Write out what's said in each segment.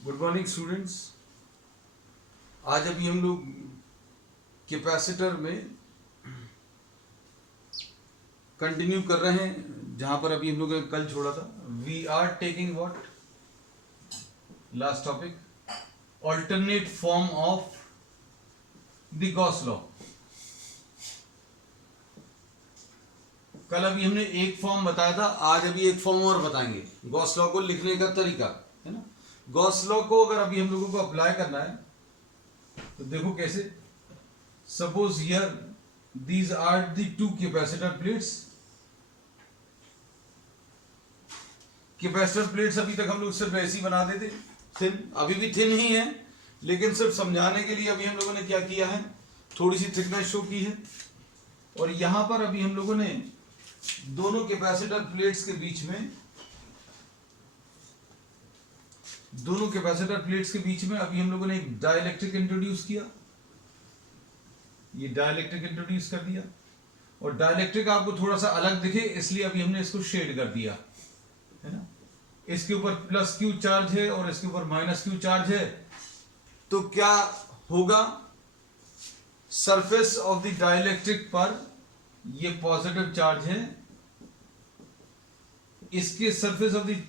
Good morning students. आज अभी हम लोग कैपेसिटर में कंटिन्यू कर रहे हैं जहां पर अभी हम लोग ने कल छोड़ा था। We are taking what last topic, alternate form of the Gauss law. कल अभी हमने एक फॉर्म बताया था, आज अभी एक फॉर्म और बताएंगे गॉस लॉ को लिखने का तरीका, है ना। गॉस लॉ को अगर अभी हम लोगों को अप्लाई करना है तो देखो कैसे। Suppose here these are the two capacitor plates. Capacitor plates अभी तक हम लोग सिर्फ ऐसे ही बना देते, थिन, अभी भी थिन ही है, लेकिन सिर्फ समझाने के लिए अभी हम लोगों ने क्या किया है, थोड़ी सी थिकनेस शो की है। और यहां पर अभी हम लोगों ने दोनों कैपेसिटर प्लेट्स के बीच में अभी हम लोगों ने एक डाइलेक्ट्रिक इंट्रोड्यूस किया। ये डाइलेक्ट्रिक इंट्रोड्यूस कर दिया, और डाइलेक्ट्रिक आपको थोड़ा सा अलग दिखे इसलिए अभी हमने इसको शेड कर दिया, है ना। इसके ऊपर प्लस क्यू चार्ज है और इसके ऊपर माइनस क्यू चार्ज है, तो क्या होगा, सरफेस ऑफ द डाइलेक्ट्रिक पर ये पॉजिटिव चार्ज है, इसके सरफेस ऑफ द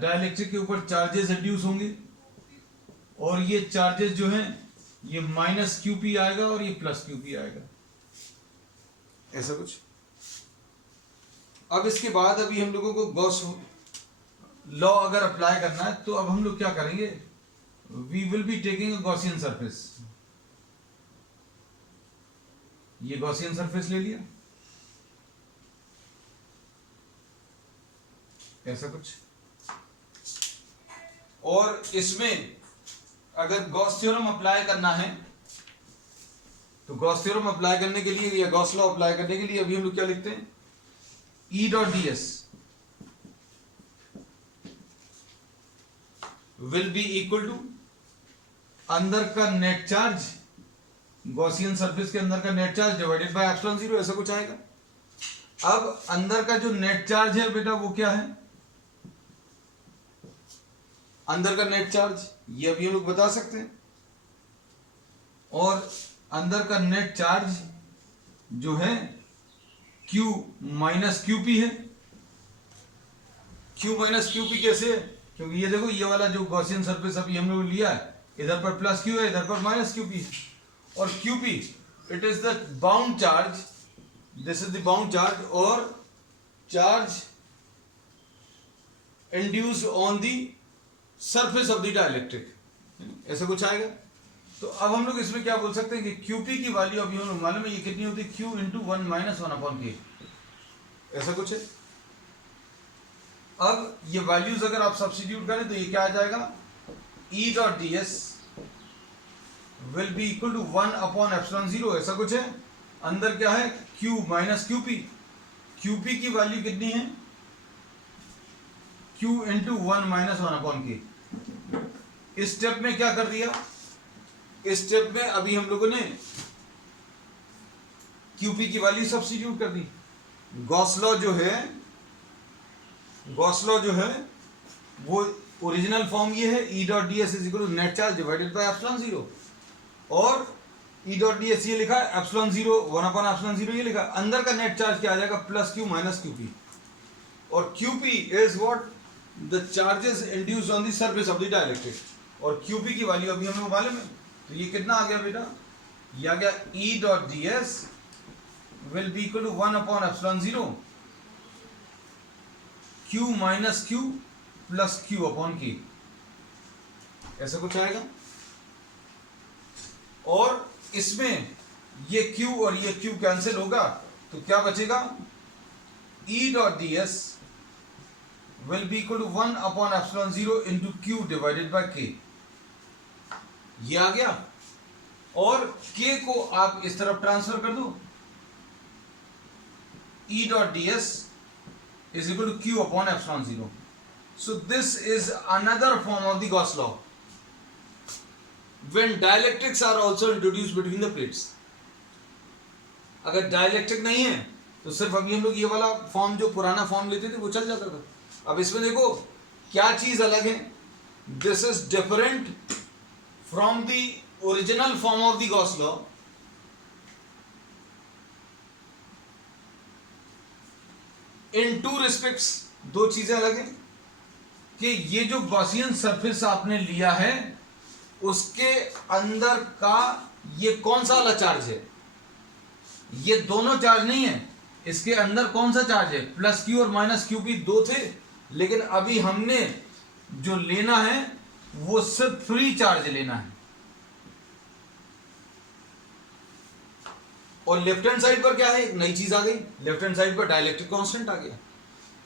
डाइलेक्ट्रिक के ऊपर चार्जेस इंड्यूस होंगे, और ये चार्जेस जो हैं ये माइनस क्यूपी आएगा और ये प्लस क्यूपी आएगा, ऐसा कुछ। अब इसके बाद अभी हम लोगों को गॉस लॉ अगर अप्लाई करना है तो अब हम लोग क्या करेंगे, we will be taking a Gaussian surface. ये गॉसियन सरफेस ले लिया, ऐसा कुछ। और इसमें अगर गॉस थ्योरम अप्लाई करना है तो गॉस थ्योरम अप्लाई करने के लिए या गॉस लॉ अप्लाई करने के लिए अभी हम लोग क्या लिखते हैं, E dot D S will be equal to अंदर का नेट चार्ज, गॉसियन सरफेस के अंदर का net charge divided by epsilon zero, ऐसा कुछ आएगा। अब अंदर का जो नेट चार्ज है बेटा वो क्या है, अंदर का नेट चार्ज ये अभी हम लोग बता सकते हैं, और अंदर का नेट चार्ज जो है Q माइनस क्यूपी है। Q माइनस क्यूपी कैसे है, क्योंकि ये देखो ये वाला जो गॉसियन सरफेस अभी हम लोग लिया है, इधर पर प्लस क्यू है, इधर पर माइनस क्यूपी है, और QP it is the bound charge, this is the bound charge, और charge induced on the surface of the dielectric, ऐसा कुछ आएगा। तो अब हम लोग इसमें क्या बोल सकते हैं कि क्यूपी की वैल्यू अभी हम लोग मालूम है ये कितनी होती है, Q into one minus one upon K, ऐसा कुछ है। अब ये वैल्यूज अगर आप सब्स्टिट्यूट करें तो ये क्या आ जाएगा, E dot D S will be equal to one upon epsilon zero, ऐसा कुछ है। अंदर क्या है, क्यू माइनस क्यूपी, क्यूपी की वैल्यू कितनी है, Q into one minus one upon K. इस स्टेप में क्या कर दिया, इस स्टेप में अभी हम लोगों ने क्यूपी की वैल्यू सब्स्टिट्यूट कर दी। गॉस लॉ जो है वो ओरिजिनल फॉर्म ये है, E dot D S is equal to net charge divided by epsilon zero, और ई डॉट डी एस ये लिखा है, epsilon zero one upon epsilon zero ये लिखा है। अंदर का नेट चार्ज क्या आ जाएगा, प्लस क्यू माइनस क्यूपी, और QP is what, the charges induced on the surface of the dielectric, और क्यूपी की वैल्यू अभी हमें मालूम है, तो ये कितना आ गया बेटा, ये आ गया E dot D S will be equal to one upon epsilon zero Q minus Q plus Q upon K, ऐसा कुछ आएगा। और इसमें ये Q और ये Q कैंसिल होगा तो क्या बचेगा, E dot D S will be equal to one upon epsilon zero into Q divided by K, ये आ गया। और K को आप इस तरफ ट्रांसफर कर दो, E dot D S is equal to Q upon epsilon zero. So this is another form of the Gauss law when dielectrics are also introduced between the plates। अगर डाइलेक्ट्रिक नहीं है तो सिर्फ अभी हम लोग ये वाला फॉर्म जो पुराना फॉर्म लेते थे वो चल जाता था। अब इसमें देखो क्या चीज अलग है, this is different from the original form of the Gauss law in two respects. दो चीजें अलग हैं कि ये जो गॉसियन सरफेस आपने लिया है उसके अंदर का ये कौन सा वाला चार्ज है, ये दोनों चार्ज नहीं है, इसके अंदर कौन सा चार्ज है, प्लस क्यू और माइनस क्यू भी दो थे, लेकिन अभी हमने जो लेना है वो सिर्फ फ्री चार्ज लेना है। और लेफ्ट हैंड साइड पर क्या है, एक नई चीज आ गई, लेफ्ट हैंड साइड पर डाइलेक्ट्रिक कांस्टेंट आ गया।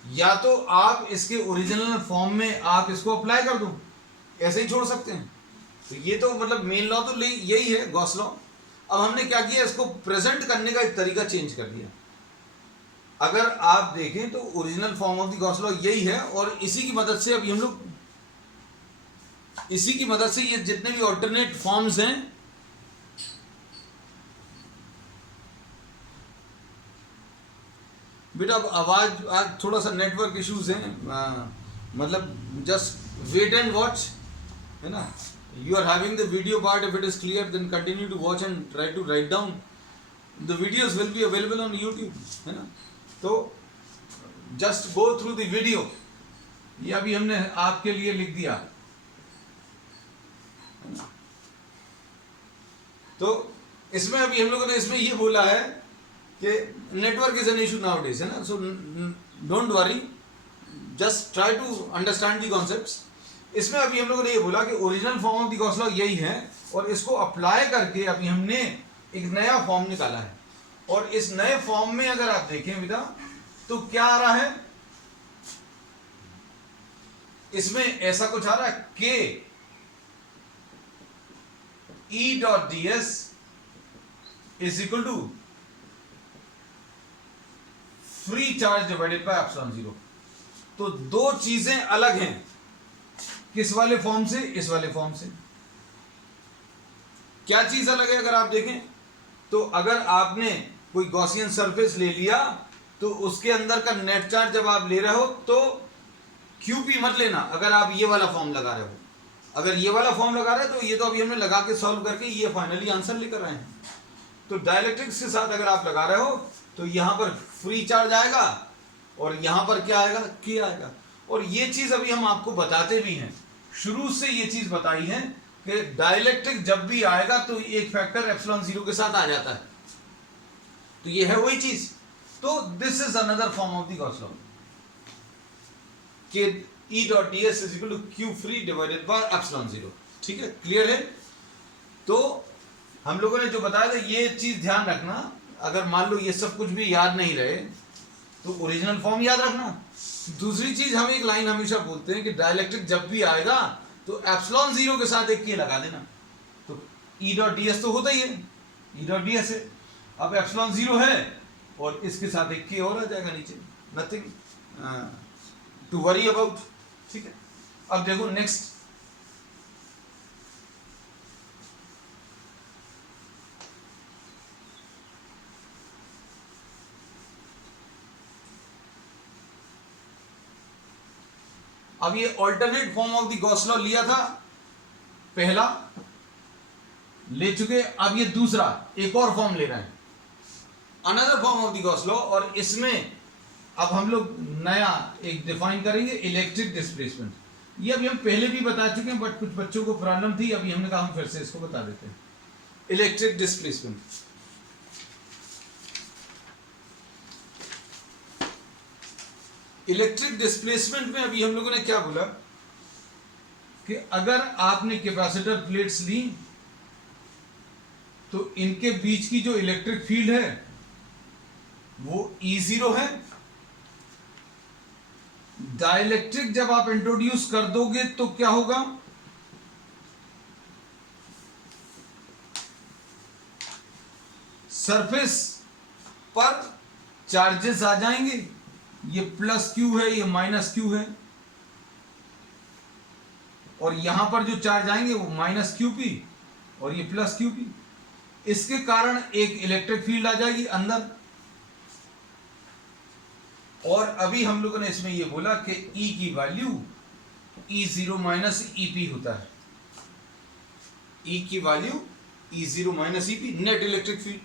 या तो आप इसके ओरिजिनल फॉर्म में आप इसको अप्लाई कर दो, ऐसे ही छोड़ सकते हैं। तो ये तो मतलब मेन लॉ तो यही है गॉस लॉ। अब हमने क्या किया, इसको प्रेजेंट करने का एक तरीका चेंज कर दिया। अगर आप देखें तो original form of the Gauss law यही है, और इसी की मदद से अभी हम लोग इसी की मदद से ये जितने भी ऑल्टरनेट फॉर्म्स हैं बेटा, अब आवाज आज थोड़ा सा नेटवर्क इश्यूज हैं, मतलब जस्ट वेट एंड वॉच, है ना। You are having the video part, if it is clear then continue to watch and try to write down, the videos will be available on YouTube, है ना। तो just go through the video, ये अभी हमने आपके लिए लिख दिया। तो इसमें अभी हम लोगों ने इसमें ये बोला है कि network is an issue nowadays, है ना। So don't worry, just try to understand the concepts. इसमें अभी हम लोगों ने ये बोला कि original form of the Gauss law यही है, और इसको अप्लाई करके अभी हमने एक नया फॉर्म निकाला है। और इस नए फॉर्म में अगर आप देखें बेटा तो क्या आ रहा है, इसमें ऐसा कुछ आ रहा है के E dot D S is equal to free charge divided by epsilon zero. तो दो चीजें अलग हैं, किस वाले फॉर्म से, इस वाले फॉर्म से। क्या चीज अलग है अगर आप देखें तो, अगर आपने कोई गॉसियन सरफेस ले लिया तो उसके अंदर का नेट चार्ज जब आप ले रहे हो तो क्यूपी मत लेना। अगर आप ये वाला फॉर्म लगा रहे हो, अगर ये वाला फॉर्म लगा रहे हो तो ये तो अभी हमने लगा के सॉल्व करके ये फाइनली आंसर लेकर आए हैं। तो डाइलेक्ट्रिक्स के साथ अगर आप लगा रहे हो तो यहां पर फ्री चार्ज आएगा और यहां पर क्या आएगा, के आएगा। और ये चीज अभी हम आपको बताते भी हैं, शुरू से ये चीज बताई है कि डाइलेक्ट्रिक जब भी आएगा तो एक फैक्टर एप्सिलॉन जीरो के साथ आ जाता है। तो ये है वही चीज। तो this is another form of the Gauss law कि E dot D S is equal to Q free divided by epsilon zero. ठीक है, क्लियर है। तो हम लोगों ने जो बताया था ये चीज ध्यान रखना, अगर मान लो ये सब कुछ भी याद नहीं रहे तो ओरिजिनल फॉर्म याद रखना। दूसरी चीज, हम एक लाइन हमेशा बोलते हैं कि डाइलेक्ट्रिक जब भी आएगा तो एप्सिलॉन जीरो के साथ एक के लगा देना। तो E डॉट डी एस तो होता ही है, E डॉट डी एस है, अब एप्सिलॉन जीरो है और इसके साथ एक के और आ जाएगा नीचे, नथिंग टू वरी अबाउट। ठीक है, अब देखो नेक्स्ट, अब ये alternate form of the Gauss law लिया था, पहला ले चुके, अब ये दूसरा एक और फॉर्म ले रहे हैं, another form of the Gauss law. और इसमें अब हम लोग नया एक डिफाइन करेंगे, इलेक्ट्रिक डिस्प्लेसमेंट। ये अभी हम पहले भी बता चुके हैं बट कुछ बच्चों को प्रॉब्लम थी, अभी हमने कहा हम फिर से इसको बता देते हैं। इलेक्ट्रिक डिस्प्लेसमेंट, इलेक्ट्रिक डिस्प्लेसमेंट में अभी हम लोगों ने क्या बोला कि अगर आपने कैपेसिटर प्लेट्स ली तो इनके बीच की जो इलेक्ट्रिक फील्ड है वो E0 है। डाइलेक्ट्रिक जब आप इंट्रोड्यूस कर दोगे तो क्या होगा, सरफेस पर चार्जेस आ जाएंगे, ये प्लस क्यू है, ये माइनस क्यू है, और यहां पर जो चार्ज आएंगे वो माइनस क्यू पी और ये प्लस क्यू पी। इसके कारण एक इलेक्ट्रिक फील्ड आ जाएगी अंदर। और अभी हम लोगों ने इसमें ये बोला कि E की वैल्यू E0 माइनस ईपी होता है। E की value E0 minus EP, net electric field.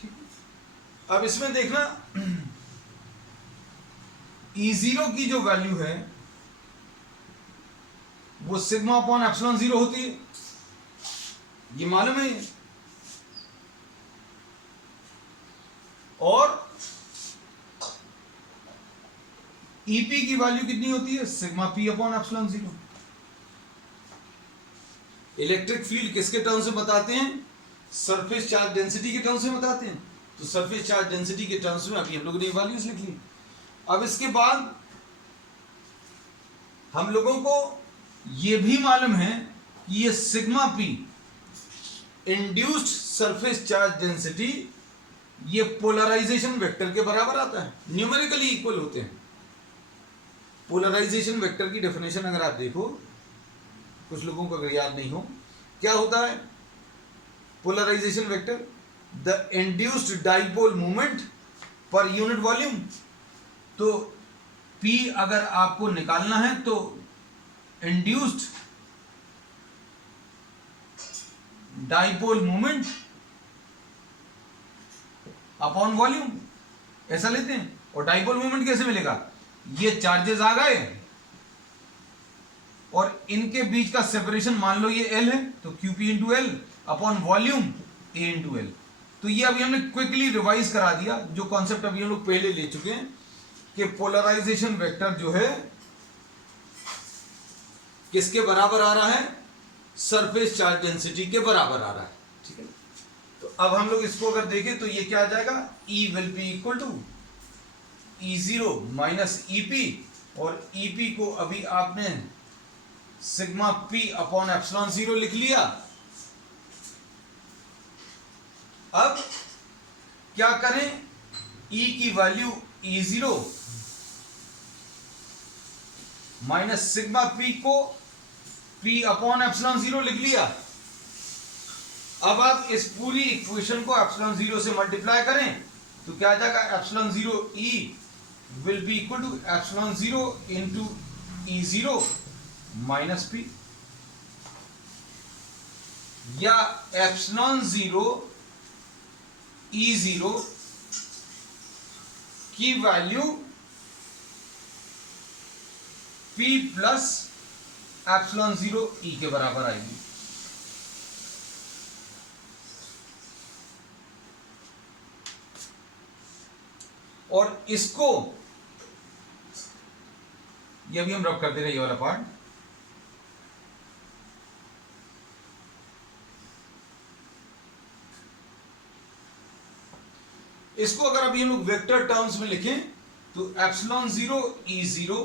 ठीक है, अब इसमें देखना E0 की जो वैल्यू है वो सिग्मा अपॉन एप्सिलॉन जीरो होती है, ये मालूम है। और ईपी की वैल्यू कितनी होती है, sigma P upon epsilon zero. Electric field किसके टर्म से बताते हैं, सरफेस चार्ज डेंसिटी के टर्म्स में बताते हैं। तो सरफेस चार्ज डेंसिटी के टर्म्स में अभी हम लोगों ने वैल्यूज लिख ली। अब इसके बाद हम लोगों को यह भी मालूम है कि ये sigma P induced surface charge density ये पोलराइजेशन वेक्टर के बराबर आता है, न्यूमेरिकली इक्वल होते हैं। पोलराइजेशन वेक्टर की डेफिनेशन अगर आप देखो, कुछ लोगों को अगर याद नहीं हो, क्या होता है polarization vector, the induced dipole movement per unit volume. तो P अगर आपको निकालना है तो induced dipole movement upon volume, ऐसा लेते हैं। और डाइपोल मूवमेंट कैसे मिलेगा, ये चार्जेस आ गए और इनके बीच का सेपरेशन मान लो ये L है, तो QP into L upon volume A into L. तो ये अभी हमने क्विकली रिवाइज करा दिया, जो कॉन्सेप्ट अभी हम लोग पहले ले चुके हैं कि पोलराइजेशन वेक्टर जो है किसके बराबर आ रहा है, सरफेस चार्ज डेंसिटी के बराबर आ रहा है। ठीक है, तो अब हम लोग इसको अगर देखें तो ये क्या आ जाएगा, E will be equal to E0 minus EP, और EP को अभी आपने sigma P upon epsilon zero लिख लिया। अब क्या करें, E की value E0 minus sigma P को P अपॉन एप्सिलॉन जीरो लिख लिया। अब आप इस पूरी इक्वेशन को एप्सिलॉन जीरो से मल्टीप्लाई करें तो क्या आ जाएगा, epsilon zero E will be equal to epsilon zero into E0 minus P, या एप्सिलॉन जीरो E0 की value P plus epsilon zero E के बराबर आएगी। और इसको ये अभी हम रब करते रहे, ये वाला पार्ट। इसको अगर अभी हम लोग वेक्टर टर्म्स में लिखें तो epsilon zero E0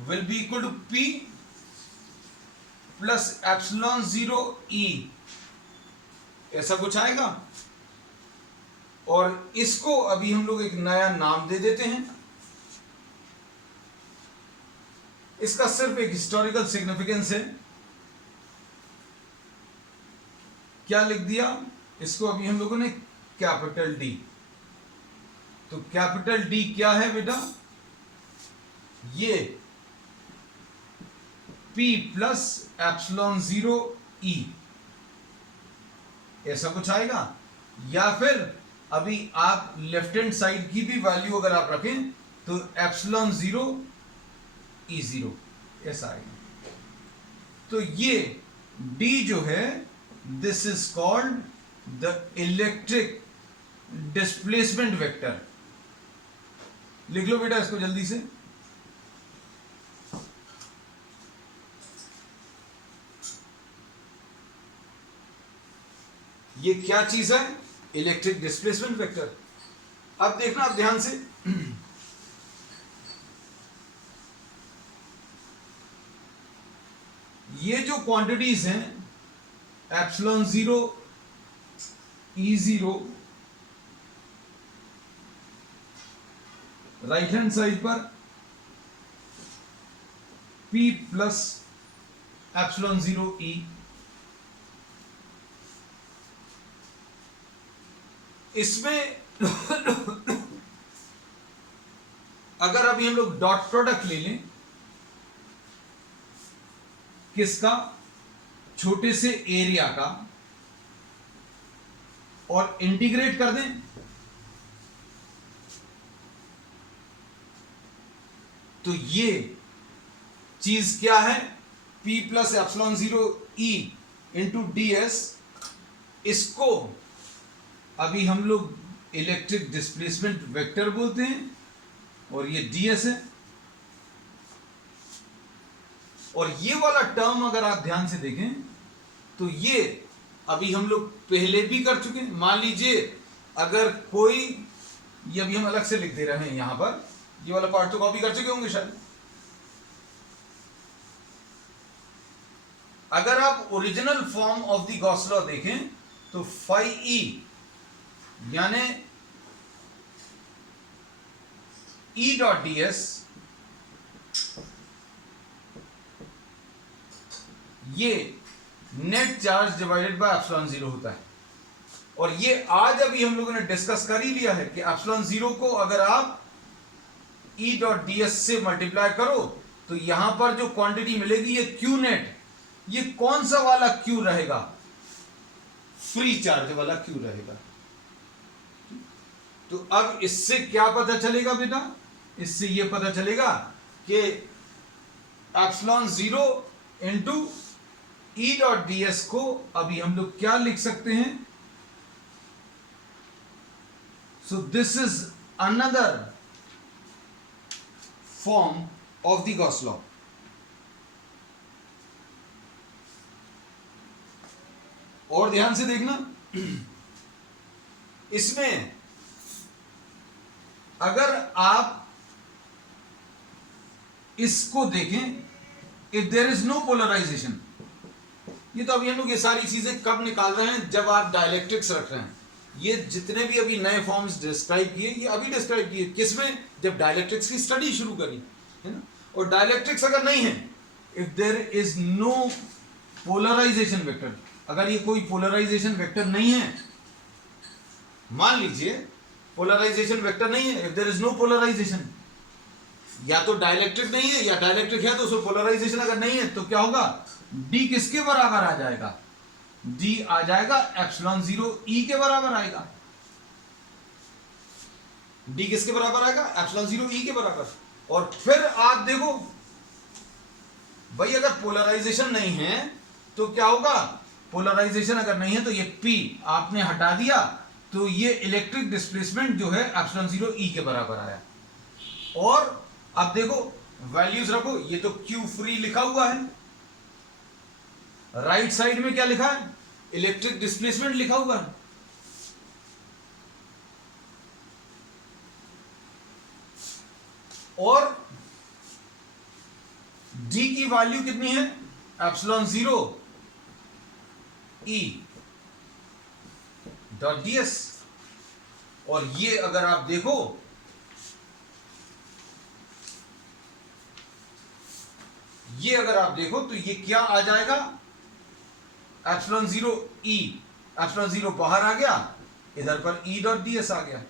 will be equal to P plus epsilon zero E, ऐसा कुछ आएगा। और इसको अभी हम लोग एक नया नाम दे देते हैं, इसका सिर्फ एक हिस्टोरिकल सिग्निफिकेंस है। क्या लिख दिया, इसको अभी हम लोगों ने कैपिटल D। तो कैपिटल D क्या है बेटा, ये P plus epsilon zero E, ऐसा कुछ आएगा। या फिर अभी आप लेफ्ट हैंड साइड की भी वैल्यू अगर आप रखें तो एप्सिलॉन जीरो E0, ऐसा आएगा। तो ये D जो है, this is called the electric displacement vector. लिख लो बेटा इसको जल्दी से। ये क्या चीज है, इलेक्ट्रिक डिस्प्लेसमेंट वेक्टर। अब देखना आप ध्यान से, ये जो क्वांटिटीज हैं epsilon zero E0 right hand side पर P plus epsilon zero E, इसमें अगर अभी हम लोग डॉट प्रोडक्ट ले लें किसका, छोटे से एरिया का, और इंटीग्रेट कर दें, तो ये चीज क्या है, P plus epsilon 0 E into ds। इसको अभी हम लोग इलेक्ट्रिक डिस्प्लेसमेंट वेक्टर बोलते हैं, और ये ds है। और ये वाला टर्म अगर आप ध्यान से देखें तो ये अभी हम लोग पहले भी कर चुके हैं। मान लीजिए अगर कोई, ये अभी हम अलग से लिख दे रहे हैं यहां पर, ये वाला पार्ट तो कॉपी कर चुके होंगे शायद। अगर आप original form of the Gauss law देखें तो फाई ई यानी ई डॉट डी एस ये net charge divided by epsilon 0 होता है। और ये आज अभी हम लोगों ने डिस्कस कर ही लिया है कि एप्सिलॉन 0 को अगर आप ई डॉट डी एस से मल्टीप्लाई करो तो यहां पर जो क्वांटिटी मिलेगी ये क्यू नेट, ये कौन सा वाला क्यू रहेगा, फ्री चार्ज वाला क्यू रहेगा। तो अब इससे क्या पता चलेगा बेटा, इससे ये पता चलेगा कि epsilon 0 into E dot D S को अभी हम लोग क्या लिख सकते हैं, so this is another form of the Gauss law. और ध्यान से देखना, इसमें अगर आप इसको देखें, if there is no polarization, ये तो अभी हम लोग ये सारी चीजें कब निकाल रहे हैं, जब आप डायलेक्ट्रिक्स रख रहे हैं। ये जितने भी अभी नए फॉर्म्स डिस्क्राइब किए, ये अभी डिस्क्राइब किए किसमें, जब डायलेक्ट्रिक्स की स्टडी शुरू करी है ना। और डायलेक्ट्रिक्स अगर नहीं है, if there is no polarization vector, अगर ये कोई पोलराइजेशन वेक्टर नहीं है, मान लीजिए पोलराइजेशन वेक्टर नहीं है, if there is no polarization, या तो डाइलेक्ट्रिक नहीं है या डाइलेक्ट्रिक है तो उसमें पोलराइजेशन अगर नहीं है तो क्या होगा, D किसके बराबर आ जाएगा, D आ जाएगा एप्सिलॉन 0 E के बराबर आएगा। D किसके बराबर आएगा, एप्सिलॉन 0 E के बराबर। और फिर आप देखो भाई, अगर पोलराइजेशन नहीं है तो क्या होगा, पोलराइजेशन अगर नहीं है तो ये P आपने हटा दिया तो ये इलेक्ट्रिक डिस्प्लेसमेंट जो है एप्सिलॉन 0 E के बराबर आया। और अब देखो वैल्यूज रखो, ये तो Q फ्री लिखा हुआ है, राइट साइड में क्या लिखा है, इलेक्ट्रिक डिस्प्लेसमेंट लिखा हुआ है। और D की वैल्यू कितनी है, epsilon 0 E dot D S. और ये अगर आप देखो, ये अगर आप देखो तो ये क्या आ जाएगा, एप्सिलॉन 0 E, एप्सिलॉन 0 बाहर आ गया, इधर पर E डॉट डी एस आ गया।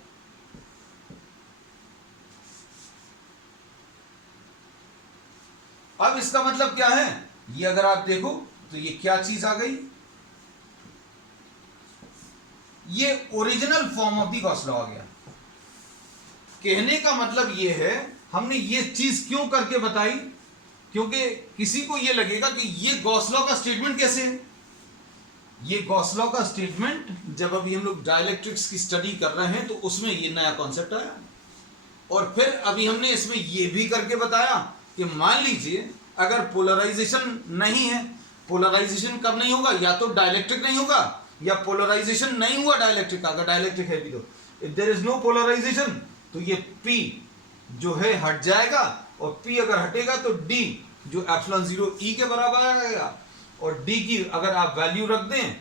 अब इसका मतलब क्या है, ये अगर आप देखो तो ये क्या चीज आ गई, ये original form of the Gauss law आ गया। कहने का मतलब ये है, हमने ये चीज क्यों करके बताई, क्योंकि किसी को ये लगेगा कि ये गॉस लॉ का स्टेटमेंट कैसे है। ये गॉस लॉ का स्टेटमेंट जब अभी हम लोग डाइलेक्ट्रिक्स की स्टडी कर रहे हैं तो उसमें ये नया कॉन्सेप्ट आया। और फिर अभी हमने इसमें ये भी करके बताया कि मान लीजिए अगर पोलराइजेशन नहीं है, पोलराइजेशन कब नहीं होगा, या तो डाइलेक्ट्रिक नहीं होगा या पोलराइजेशन नहीं हुआ डाइलेक्ट्रिक का। अगर डाइलेक्ट्रिक है भी तो if there is no polarization तो ये P जो है हट जाएगा, और P अगर हटेगा तो D जो एप्सिलॉन 0 E के बराबर आएगा। और D की अगर आप वैल्यू रख दें,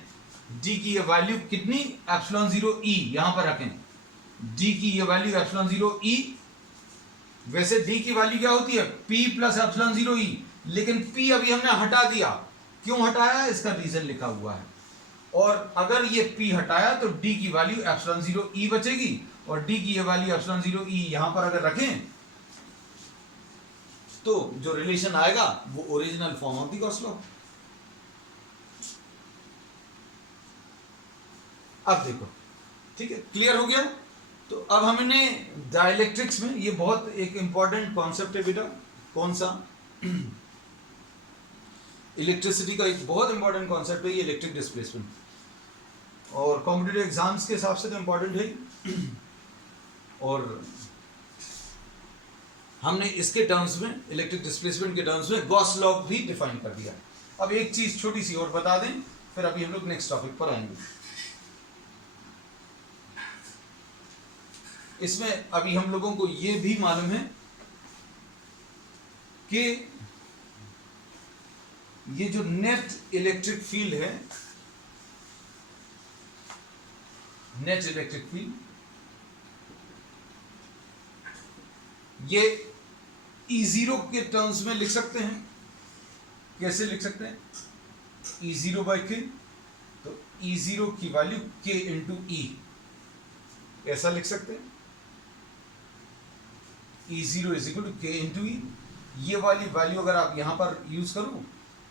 D की ये वैल्यू कितनी, एप्सिलॉन 0 E यहां पर रखें, D की ये वैल्यू एप्सिलॉन 0 E। वैसे D की वैल्यू क्या होती है, P प्लस एप्सिलॉन 0 E, लेकिन P अभी हमने हटा दिया। क्यों हटाया, इसका रीजन लिखा हुआ है। और अगर ये P हटाया तो D की वैल्यू एप्सिलॉन 0 E बचेगी, और D की ये वैल्यू एप्सिलॉन 0 E यहां पर अगर रखें तो जो रिलेशन आएगा वो original form of the Gauss law. अब देखो, ठीक है, क्लियर हो गया। तो अब हमने डाइलेक्ट्रिक्स में, ये बहुत एक इंपॉर्टेंट कॉन्सेप्ट है बेटा, कौन सा, इलेक्ट्रिसिटी का एक बहुत इंपॉर्टेंट कॉन्सेप्ट है ये इलेक्ट्रिक डिस्प्लेसमेंट, और कॉम्पिटिटिव एग्जाम्स के हिसाब से तो इंपॉर्टेंट है। और हमने इसके टर्म्स में, इलेक्ट्रिक डिस्प्लेसमेंट के टर्म्स में गॉस लॉ भी डिफाइन कर दिया। अब एक चीज छोटी सी और बता दें, फिर अभी हम लोग नेक्स्ट टॉपिक पर आएंगे। इसमें अभी हम लोगों को ये भी मालूम है कि ये जो नेट इलेक्ट्रिक फील्ड है, नेट इलेक्ट्रिक फील्ड, ये E0 के टर्म्स में लिख सकते हैं। कैसे लिख सकते हैं? E0 बाई के, तो E0 की वैल्यू K इंटू E, ऐसा लिख सकते हैं। E0 is equal to K into E। ये वाली वैल्यू अगर आप यहां पर यूज करो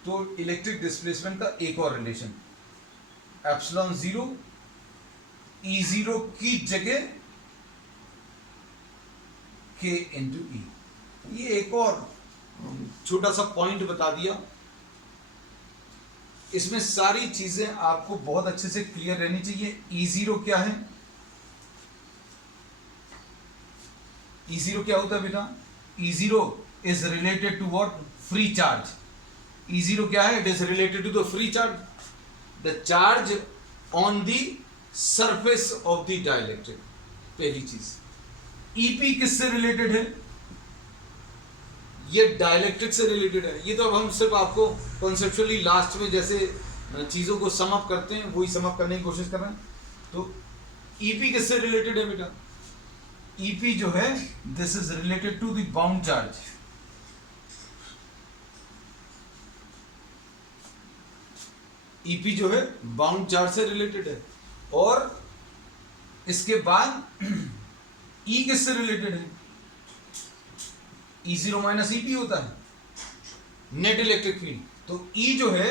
तो इलेक्ट्रिक डिस्प्लेसमेंट का एक और रिलेशन, एप्सिलॉन 0 E0 की जगह K इंटू E। ये एक और छोटा सा पॉइंट बता दिया। इसमें सारी चीजें आपको बहुत अच्छे से क्लियर रहनी चाहिए। E0 क्या है? E0 क्या होता है बेटा? E0 is related to what? Free charge. E0 क्या है? It is related to the free charge, the charge on the surface of the dielectric. पहली चीज। EP किससे रिलेटेड है? ये डाइलेक्ट्रिक से रिलेटेड है। ये तो अब हम सिर्फ आपको कॉन्सेप्चुअली लास्ट में जैसे चीजों को सम अप करते हैं वही सम अप करने की कोशिश कर रहे हैं। तो EP किससे रिलेटेड है बेटा? EP जो है, this is related to the bound charge. EP जो है बाउंड चार्ज से रिलेटेड है। और इसके बाद E किससे रिलेटेड है? E0 माइनस EP होता है नेट इलेक्ट्रिक फील्ड। तो E जो है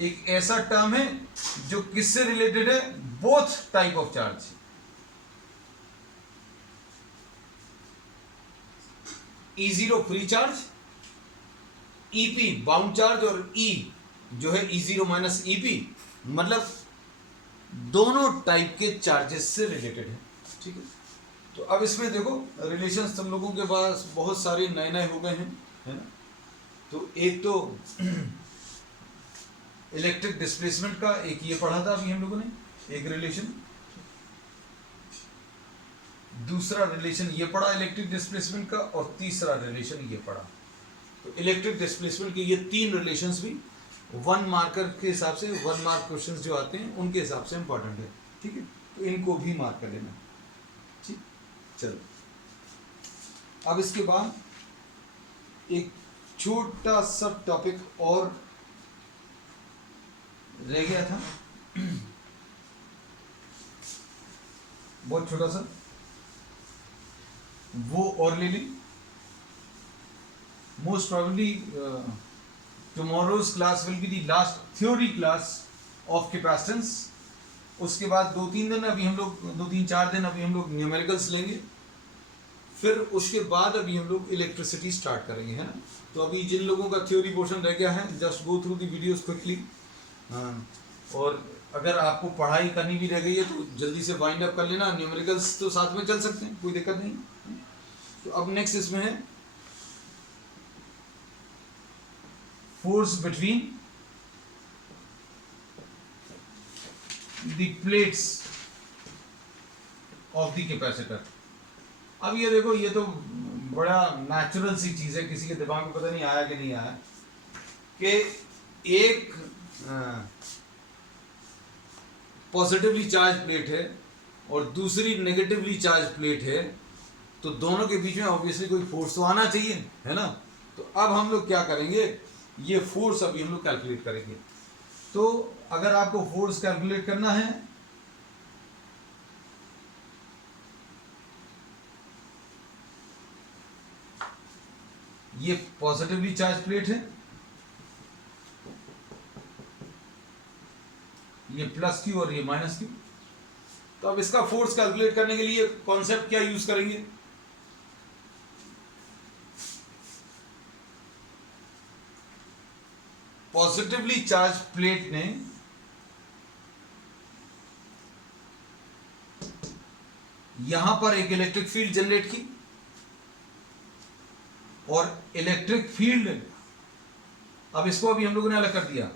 एक ऐसा टर्म है जो किससे रिलेटेड है? Both type of charge. E0 free charge, EP bound charge, और E जो है E0 माइनस EP, मतलब दोनों टाइप के चार्जेस से रिलेटेड है। ठीक है, तो अब इसमें देखो रिलेशंस तुम लोगों के पास बहुत सारे नए नए हो गए हैं, है ना। तो एक तो इलेक्ट्रिक डिस्प्लेसमेंट का एक ये पढ़ा था अभी हम लोगों ने, एक रिलेशन। दूसरा रिलेशन ये पढ़ा इलेक्ट्रिक डिस्प्लेसमेंट का, और तीसरा रिलेशन ये पढ़ा। तो इलेक्ट्रिक डिस्प्लेसमेंट के ये तीन रिलेशंस भी 1 मार्कर के हिसाब से, 1 मार्क क्वेश्चंस जो आते हैं उनके हिसाब से इंपॉर्टेंट है। ठीक है, तो इनको भी मार्क कर लेना। ठीक, चलो अब इसके बाद एक छोटा सा टॉपिक और रह गया था, बहुत छोटा सा, वो और ले लें। Most probably tomorrow's class will be the last theory class of capacitance. उसके बाद 2-3 दिन अभी हम लोग, 2-3-4 दिन अभी हम लोग न्यूमेरिकल्स लेंगे। फिर उसके बाद अभी हम लोग इलेक्ट्रिसिटी स्टार्ट करेंगे, है ना। तो अभी जिन लोगों का थ्योरी पोर्शन रह गया है, just go through the videos quickly. और अगर आपको पढ़ाई करनी भी रह गई है तो जल्दी से वाइंड अप कर लेना। न्यूमेरिकल्स तो साथ में चल सकते हैं, कोई दिक्कत नहीं। तो अब नेक्स्ट इसमें है force between the plates of the capacitor. अब ये देखो, ये तो बड़ा नेचुरल सी चीज है, किसी के दिमाग में पता नहीं आया कि नहीं आया, कि एक पॉजिटिवली चार्ज प्लेट है और दूसरी नेगेटिवली चार्ज प्लेट है, तो दोनों के बीच में ऑब्वियसली कोई फोर्स तो आना चाहिए, है ना। तो अब हम लोग क्या करेंगे, ये फोर्स अभी हम लोग कैलकुलेट करेंगे। तो अगर आपको फोर्स कैलकुलेट करना है ये पॉजिटिवली चार्ज प्लेट है, ये प्लस क्यू और ये माइनस क्यू। तो अब इसका फोर्स कैलकुलेट करने के लिए कॉन्सेप्ट क्या यूज करेंगे? पॉजिटिवली चार्ज प्लेट ने यहां पर एक इलेक्ट्रिक फील्ड जनरेट की, और इलेक्ट्रिक फील्ड, अब इसको अभी हम लोगों ने अलग कर दिया।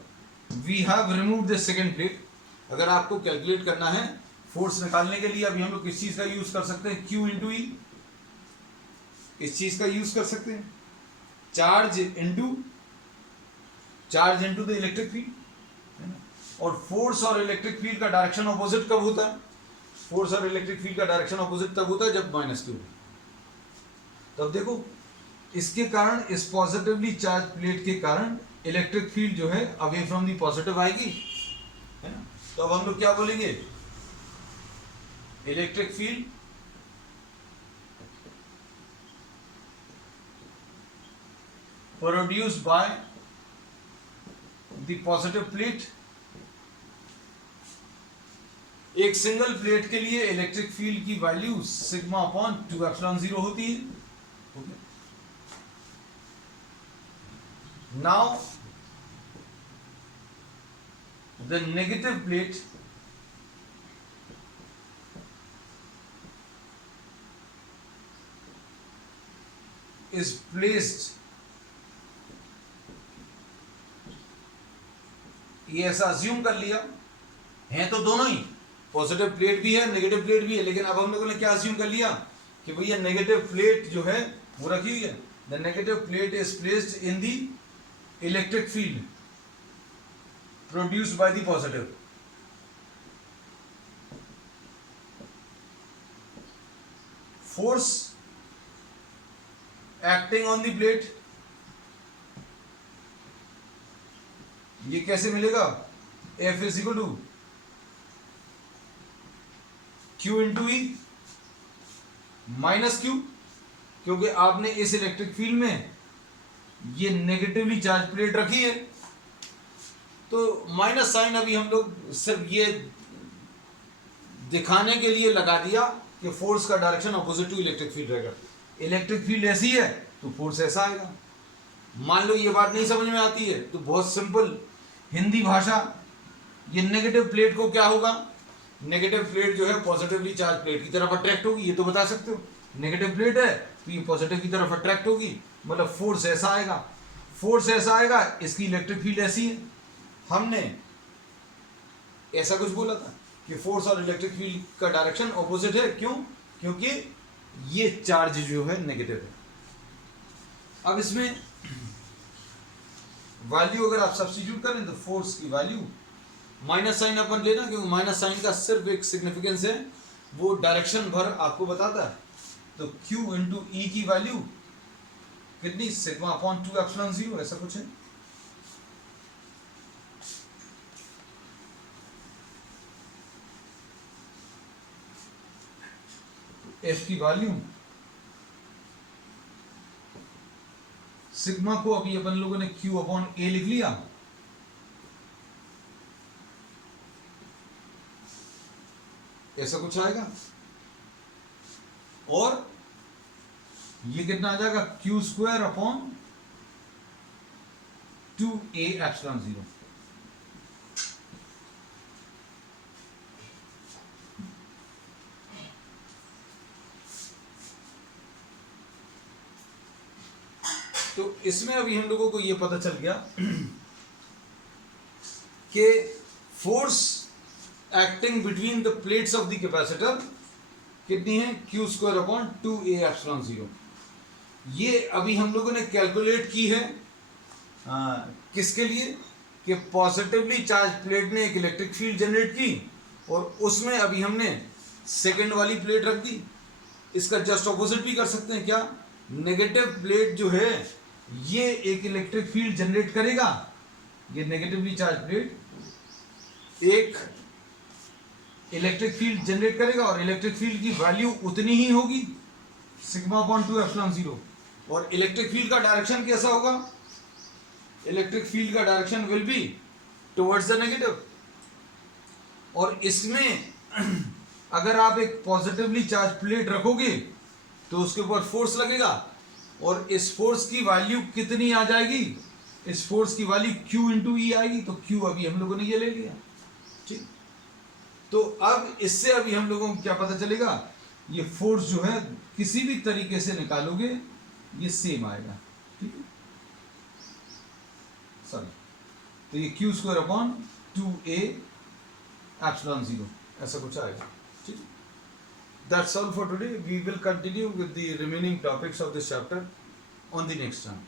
We have remove the second plate. अगर आपको कैलकुलेट करना है फोर्स निकालने के लिए, अभी हम लोग किस चीज का यूज कर सकते हैं? Q इंटू ई, इस चीज का यूज कर सकते हैं। Charge into the electric field. और फोर्स और इलेक्ट्रिक फील्ड का डायरेक्शन ऑपोजिट कब होता है? फोर्स और इलेक्ट्रिक फील्ड का डायरेक्शन ऑपोजिट तब होता है जब माइनस क्यू। तब देखो, इसके कारण, इस पॉजिटिवली चार्ज प्लेट के कारण इलेक्ट्रिक फील्ड जो है अवे फ्रॉम दी पॉजिटिव आएगी, है ना। तो अब हम लोग क्या बोलेंगे? Electric field produced by the positive plate. एक सिंगल प्लेट के लिए इलेक्ट्रिक फील्ड की वैल्यू सिग्मा अपॉन 2 एप्सिलॉन 0 होती है। Okay, now the negative plate is placed, ये ऐसा अज्यूम कर लिया, हैं तो दोनों ही, पॉजिटिव प्लेट भी है, नेगेटिव प्लेट भी है, लेकिन अब हम लोगों ने क्या अज्यूम कर लिया कि भैया नेगेटिव प्लेट जो है वो रखी हुई है। The negative plate is placed in the electric field produced by the positive. Force acting on the plate, ये कैसे मिलेगा? F is equal to Q into E minus Q, क्योंकि आपने इस इलेक्ट्रिक फील्ड में ये नेगेटिवली चार्ज प्लेट रखी है, तो माइनस साइन अभी हम लोग सिर्फ ये दिखाने के लिए लगा दिया कि फोर्स का direction opposite to electric field रहेगा। इलेक्ट्रिक फील्ड ऐसी है तो फोर्स ऐसा आएगा। मान लो ये बात नहीं समझ में आती है तो बहुत सिंपल हिंदी भाषा, ये नेगेटिव प्लेट को क्या होगा? नेगेटिव प्लेट जो है पॉजिटिवली चार्ज प्लेट की तरफ अट्रैक्ट होगी, ये तो बता सकते हो। नेगेटिव प्लेट है तो ये पॉजिटिव की तरफ अट्रैक्ट होगी, मतलब फोर्स ऐसा आएगा। फोर्स ऐसा आएगा, इसकी इलेक्ट्रिक फील्ड ऐसी है। हमने ऐसा कुछ बोला था कि फोर्स और इलेक्ट्रिक फील्ड का डायरेक्शन ऑपोजिट है। क्यों? क्योंकि ये चार्ज जो है नेगेटिव है। अब इसमें वैल्यू अगर आप सब्स्टिट्यूट करें तो फोर्स की वैल्यू माइनस साइन अपन लेना, क्योंकि माइनस साइन का सिर्फ एक सिग्निफिकेंस है, वो डायरेक्शन भर आपको बताता है। तो Q इंटू ई की वैल्यू कितनी? सिग्मा अपॉन 2 एप्सिलॉन 0, ऐसा कुछ है। F की वैल्यू, सिग्मा को अभी अपन लोगों ने Q अपॉन ए लिख लिया, ऐसा कुछ आएगा। और ये कितना आ जाएगा? Q square upon 2a epsilon 0। तो इसमें अभी हम लोगों को ये पता चल गया कि force acting between the plates of the capacitor कितनी है? Q square upon 2a epsilon 0। ये अभी हम लोगों ने कैलकुलेट की है किसके लिए? कि पॉजिटिवली चार्ज प्लेट ने एक इलेक्ट्रिक फील्ड जनरेट की और उसमें अभी हमने सेकंड वाली प्लेट रख दी। इसका जस्ट ऑपोजिट भी कर सकते हैं। क्या? नेगेटिव प्लेट जो है ये एक इलेक्ट्रिक फील्ड जनरेट करेगा, ये नेगेटिवली चार्ज प्लेट एक इलेक्ट्रिक फील्ड जनरेट करेगा और इलेक्ट्रिक फील्ड की वैल्यू उतनी ही होगी, सिग्मा अपॉन 2 एप्सिलॉन 0। और इलेक्ट्रिक फील्ड का डायरेक्शन कैसा होगा? इलेक्ट्रिक फील्ड का direction will be towards the negative. और इसमें अगर आप एक पॉजिटिवली चार्ज प्लेट रखोगे तो उसके ऊपर फोर्स लगेगा, और इस फोर्स की वैल्यू कितनी आ जाएगी? इस फोर्स की वैल्यू Q इंटू ई आएगी। तो Q अभी हम लोगों ने ये ले लिया, ठीक। तो अब इससे अभी हम लोगों को क्या पता चलेगा? ये फोर्स जो है किसी भी तरीके से निकालोगे ये सेम आएगा, ठीक है। सॉरी, तो ये Q square upon 2a epsilon 0 ऐसा कुछ आएगा, ठीक है। That's all for today. We will continue with the remaining topics of this chapter on the next time.